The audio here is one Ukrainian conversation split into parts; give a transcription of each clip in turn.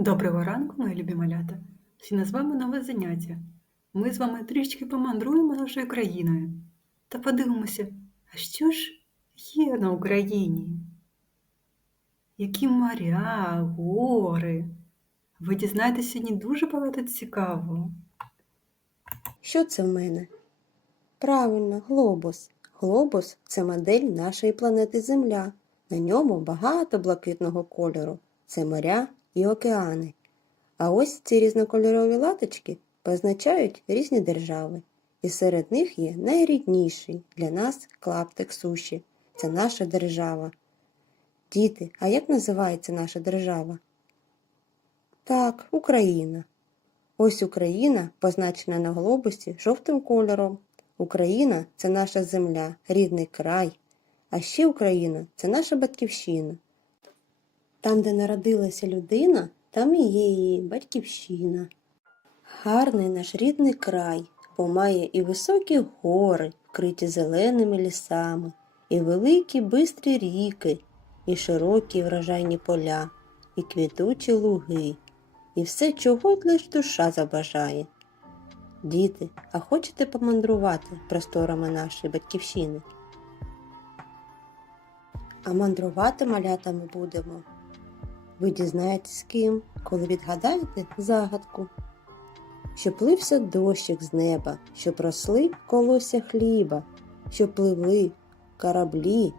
Доброго ранку, мої любі малята! Сьогодні з вами нове заняття. Ми з вами трішки помандруємо нашою країною та подивимося, а що ж є на Україні? Які моря, гори. Ви дізнаєтесь сьогодні дуже багато цікавого. Що це в мене? Правильно, глобус. Глобус це модель нашої планети Земля. На ньому багато блакитного кольору. Це моря і океани. А ось ці різнокольорові латочки позначають різні держави. І серед них є найрідніший для нас клаптик суші. Це наша держава. Діти, а як називається наша держава? Так, Україна. Ось Україна позначена на глобусі жовтим кольором. Україна це наша земля, рідний край. А ще Україна це наша батьківщина. Там, де народилася людина, там і є її батьківщина. Гарний наш рідний край, бо має і високі гори, вкриті зеленими лісами, і великі бистрі ріки, і широкі врожайні поля, і квітучі луги, і все, чого лиш душа забажає. Діти, а хочете помандрувати просторами нашої батьківщини? А мандрувати малятами будемо. Ви дізнаєтесь з ким, коли відгадаєте загадку. Щоб лився дощик з неба, щоб росли колося хліба, щоб пливли кораблі,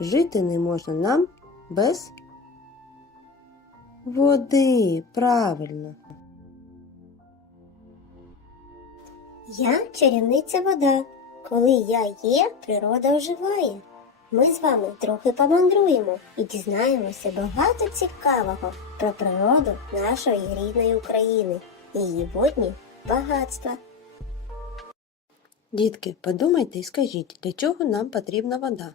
жити не можна нам без води, правильно. Я чарівниця вода. Коли я є, природа оживає. Ми з вами трохи помандруємо і дізнаємося багато цікавого про природу нашої рідної України її водні багатства. Дітки, подумайте і скажіть, для чого нам потрібна вода?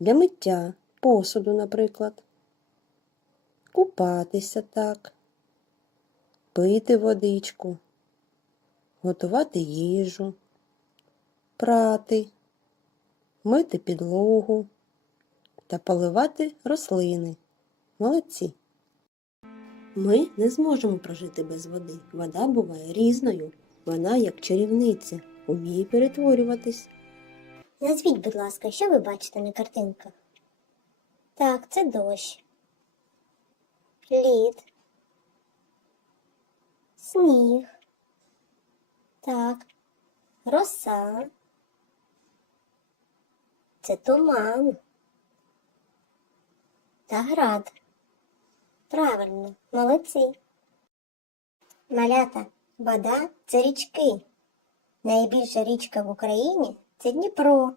Для миття, посуду, наприклад. Купатися так, пити водичку, готувати їжу, прати, мити підлогу та поливати рослини. Молодці. Ми не зможемо прожити без води. Вода буває різною. Вона, як чарівниця, уміє перетворюватись. Назвіть, будь ласка, що ви бачите на картинках? Так, це дощ, лід, сніг. Так, роса. Це туман. Та град. Правильно, молодці. Малята, вода це річки. Найбільша річка в Україні це Дніпро.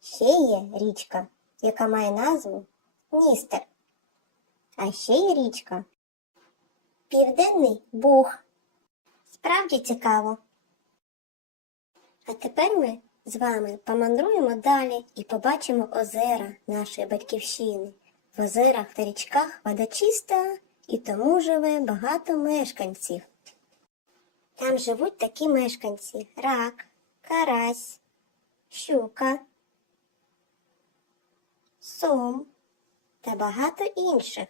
Ще є річка, яка має назву Дністер. А ще є річка Південний Буг. Справді цікаво. А тепер ми з вами помандруємо далі і побачимо озера нашої батьківщини. В озерах та річках вода чиста і тому живе багато мешканців. Там живуть такі мешканці рак, карась, щука, сом та багато інших.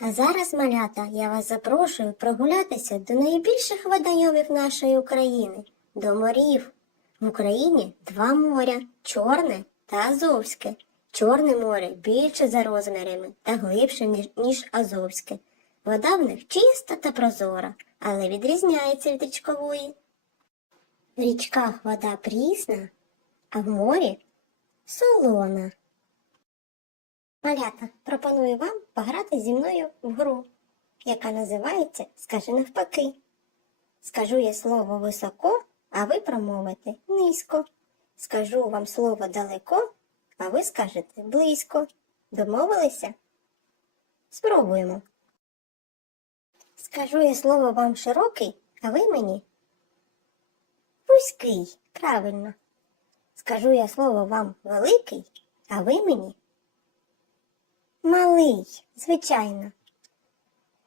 А зараз, малята, я вас запрошую прогулятися до найбільших водойомів нашої України, до морів. В Україні два моря Чорне та Азовське. Чорне море більше за розмірами та глибше, ніж, Азовське. Вода в них чиста та прозора, але відрізняється від річкової. В річках вода прісна, а в морі солона. Малята, пропоную вам пограти зі мною в гру, яка називається Скажи навпаки. Скажу я слово високо, а ви промовите низько. Скажу вам слово далеко, а ви скажете близько. Домовилися? Спробуємо. Скажу я слово вам широкий, а ви мені вузький. Правильно. Скажу я слово вам великий, а ви мені малий, звичайно.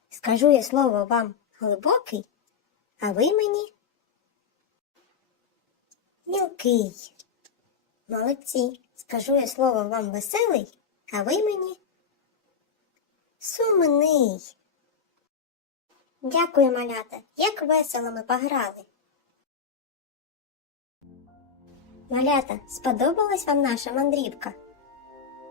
Скажу я слово вам глибокий, а ви мені мілкий. Молодці. Скажу я слово вам веселий, а ви мені Сумний. Дякую, малята, як весело ми пограли. Малята, сподобалась вам наша мандрівка?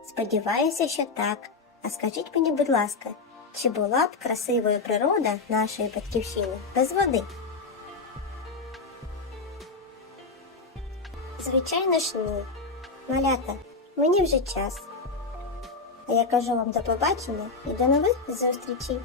Сподіваюся, що так. А скажіть мені, будь ласка, чи була б красивою природа нашої батьківщини без води? Звичайно ж ні. Малята, мені вже час. А я кажу вам до побачення і до нових зустрічей.